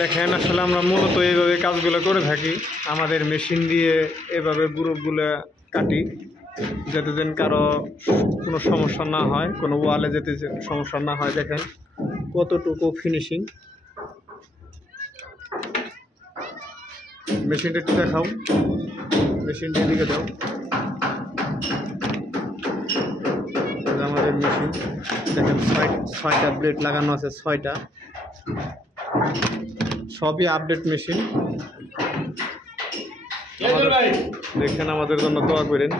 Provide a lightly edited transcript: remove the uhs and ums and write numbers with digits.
দেখেন আসলে আমরা মূলত এইভাবে কাজগুলো করে থাকি, আমাদের মেশিন দিয়ে এভাবে গ্রুপগুলো কাটি যাতে যেন কারো কোনো সমস্যা না হয়, কোনো ওয়ালে যেতে সমস্যা না হয়। দেখেন কতটুকু ফিনিশিং। মেশিনটা একটু দেখাও, মেশিনটা এদিকে দাও। আমাদের মেশিন দেখেন 6টা ব্লেড লাগানো আছে, 6টা, সবই আপডেট মেশিন। দেখেন আমাদের জন্য দোয়া করেন।